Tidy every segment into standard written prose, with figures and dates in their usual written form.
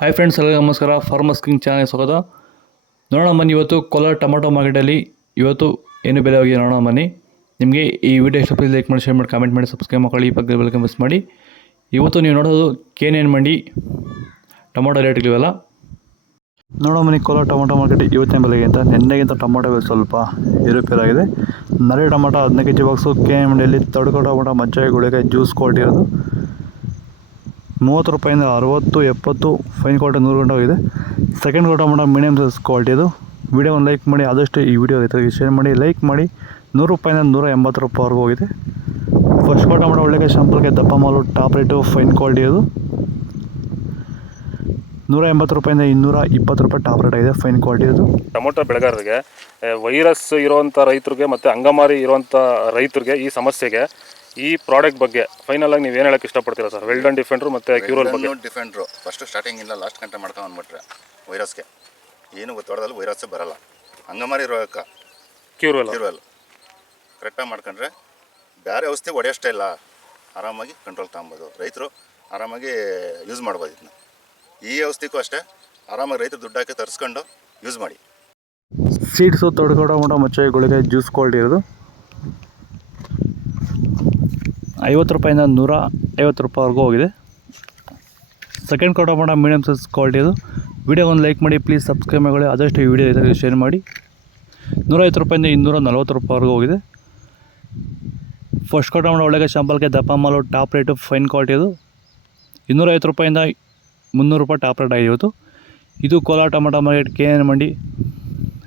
Hi friends, ಎಲ್ಲರಿಗೂ ನಮಸ್ಕಾರ. Farmers king channel ಸ್ವಾಗತ. ನೋಡೋಣ ಬನ್ನಿ, ಇವತ್ತು ಕೋಲಾರ ಟೊಮಾಟೊ ಮಾರ್ಕೆಟಲ್ಲಿ ಇವತ್ತು ಏನು ಬೆಲೆ ಹೋಗಿದೆ ನೋಡೋಣ ಬನ್ನಿ. ನಿಮಗೆ ಈ ವಿಡಿಯೋ ಇಷ್ಟ ಲೈಕ್ ಮಾಡಿ, ಶೇರ್ ಮಾಡಿ, ಕಾಮೆಂಟ್ ಮಾಡಿ, ಸಬ್ಸ್ಕ್ರೈಬ್ ಮಾಡಿ, ಈ ಪಕ್ಕದ ಬೆಲ್ ಮಿಸ್ ಮಾಡಿ. ಇವತ್ತು ನೀವು ನೋಡೋದು KNN ಮಂಡಿ ಟೊಮಾಟೊ ರೇಟ್ಗಳಿವೆಲ್ಲ ನೋಡೋ ಬನ್ನಿ. ಕೋಲಾರ ಟೊಮಾಟೊ ಮಾರ್ಕೆಟ್ ಇವತ್ತಿನ ಬೆಲೆಗಿಂತ ನಿನ್ನೆಗಿಂತ ಟೊಮಾಟೊ ಬೆಲೆ ಸ್ವಲ್ಪ ಏರುಪೇರಾಗಿದೆ. ನರೆ ಟೊಮಾಟೊ 15 kg ಬಾಕ್ಸು KNN ಮಂಡಿಯಲ್ಲಿ ತಡ್ಕೋ ಟೊಮಾಟೊ ಮಜ್ಜಾಗಿ ಗುಳಿಗೆ ಜ್ಯೂಸ್ ಕ್ವಾಲಿಟಿ ಇರೋದು 30 ರೂಪಾಯಿಂದ 60, 70 ಫೈನ್ ಕ್ವಾಲಿಟಿ 100 ಗಂಟೆ ಹೋಗಿದೆ. Second tomato medium size quality ಇದು. ವಿಡಿಯೋವನ್ನು ಲೈಕ್ ಮಾಡಿ, ಆದಷ್ಟು ಈ ವಿಡಿಯೋ ರೈತರಿಗೆ ಶೇರ್ ಮಾಡಿ, ಲೈಕ್ ಮಾಡಿ. 100 ರೂಪಾಯಿಂದ 180 ರೂಪಾಯಿವರೆಗೂ ಹೋಗಿದೆ. ಫಸ್ಟ್ ಟೊಮಾಟೊ ಒಳ್ಳೆಗೆ ಶಾಂಪಲ್ಗೆ ದಪ್ಪ ಮಾಲು ಟಾಪ್ ರೇಟು ಫೈನ್ ಕ್ವಾಲಿಟಿ ಇದು 180 ರೂಪಾಯಿಂದ 220 ರೂಪಾಯಿ ಟಾಪ್ ರೇಟ್ ಆಗಿದೆ, ಫೈನ್ ಕ್ವಾಲಿಟಿ ಇದು. ಟೊಮೊಟೊ ಬೆಳೆಗಾರರಿಗೆ, ವೈರಸ್ ಇರುವಂಥ ರೈತರಿಗೆ ಮತ್ತು ಅಂಗಮಾರಿ ಇರುವಂಥ ರೈತರಿಗೆ ಈ ಸಮಸ್ಯೆಗೆ ಈ ಪ್ರಾಡಕ್ಟ್ ಬಗ್ಗೆ ಫೈನಲ್ ಆಗಿ ನೀವು ಏನು ಹೇಳಕ್ಕೆ ಇಷ್ಟಪಡ್ತೀರಾ ಸರ್? ವೆಲ್ಡನ್ ಡಿಫೆಂಡ್ರು ಮತ್ತು ಕ್ಯೂರಲ್ ಬಗ್ಗೆ. ಡಿಫೆಂಡ್ರು ಫಸ್ಟ್ ಸ್ಟಾರ್ಟಿಂಗ್ ಇಲ್ಲ, ಲಾಸ್ಟ್ ಗಂಟೆ ಮಾಡ್ಕೊಂಡು ಅಂದ್ಬಿಟ್ರೆ ವೈರಸ್ಗೆ ಏನು ಗೊತ್ತಾಡೋದಲ್ಲ, ವೈರಸ್ ಬರಲ್ಲ. ಅಂಗಮಾರಿ ರೋಗಕ್ಕೆ ಕ್ಯೂರಲ್ ಕರೆಕ್ಟಾಗಿ ಮಾಡ್ಕೊಂಡ್ರೆ ಬೇರೆ ಔಷಧಿ ಹೊಡೆಯೋಷ್ಟೇ ಇಲ್ಲ, ಆರಾಮಾಗಿ ಕಂಟ್ರೋಲ್ ತಗೊಬೋದು. ರೈತರು ಆರಾಮಾಗಿ ಯೂಸ್ ಮಾಡ್ಬೋದು. ಇದನ್ನ ಈ ಔಷಧಿಗೂ ಅಷ್ಟೇ ಆರಾಮಾಗಿ ರೈತರು ದುಡ್ಡು ಹಾಕಿ ತರಿಸ್ಕೊಂಡು ಯೂಸ್ ಮಾಡಿ. ಸೀಡ್ಸು ತಡ್ಕೋ ಟೊಮಾಟೊ ಮಚ್ಚೆಗಳಿಗೆ ಜ್ಯೂಸ್ ಕ್ವಾಲಿಟಿ ಇರೋದು 50 ರೂಪಾಯಿಂದ 150 ರೂಪಾಯಿವರೆಗೂ ಹೋಗಿದೆ. Second tomato medium size quality ಇದು. ವಿಡಿಯೋ ಒಂದು ಲೈಕ್ ಮಾಡಿ, ಪ್ಲೀಸ್ ಸಬ್ಸ್ಕ್ರೈಬ್ ಮಾಡಿ, ಆದಷ್ಟು ಈ ವಿಡಿಯೋ ರೈತರಿಗೆ ಶೇರ್ ಮಾಡಿ. 150 ರೂಪಾಯಿಂದ 240 ರೂಪಾಯಿವರೆಗೂ ಹೋಗಿದೆ. ಫಸ್ಟ್ ಟೊಮಾಟೊ ಒಳ್ಳೆಗೆ ಶಾಂಪಲ್ಗೆ ದಪ್ಪ ಮಾಲು ಟಾಪ್ ರೇಟು ಫೈನ್ ಕ್ವಾಲಿಟಿ ಇದು 250 ರೂಪಾಯಿಂದ 300 ರೂಪಾಯಿ ಟಾಪ್ ರೇಟ್ ಆಗಿದೆ ಇವತ್ತು. ಇದು ಕೋಲಾರ ಟೊಮಾಟೊ ಮಾರ್ಕೆಟ್ KNN ಮಂಡಿ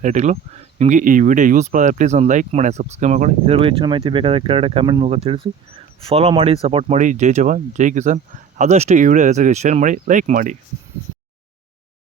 ರೇಟ್ಗಳು. ನಿಮಗೆ ಈ ವಿಡಿಯೋ ಯೂಸ್ ಮಾಡಿದ್ರೆ ಪ್ಲೀಸ್ ಒಂದು ಲೈಕ್ ಮಾಡಿ, ಸಬ್ಸ್ಕ್ರೈಬ್ ಮಾಡಿ. ಇದ್ರ ಬಗ್ಗೆ ಹೆಚ್ಚಿನ ಮಾಹಿತಿ ಬೇಕಾದರೆ ಕೆಳಗಡೆ ಕಮೆಂಟ್ ಮೂಲಕ ತಿಳಿಸಿ. ಫಾಲೋ ಮಾಡಿ, ಸಪೋರ್ಟ್ ಮಾಡಿ. ಜೈ ಜವಾನ್, ಜೈ ಕಿಸಾನ್. ಆದಷ್ಟು ಈ ವಿಡಿಯೋ ರೈತರಿಗೆ ಶೇರ್ ಮಾಡಿ, ಲೈಕ್ ಮಾಡಿ.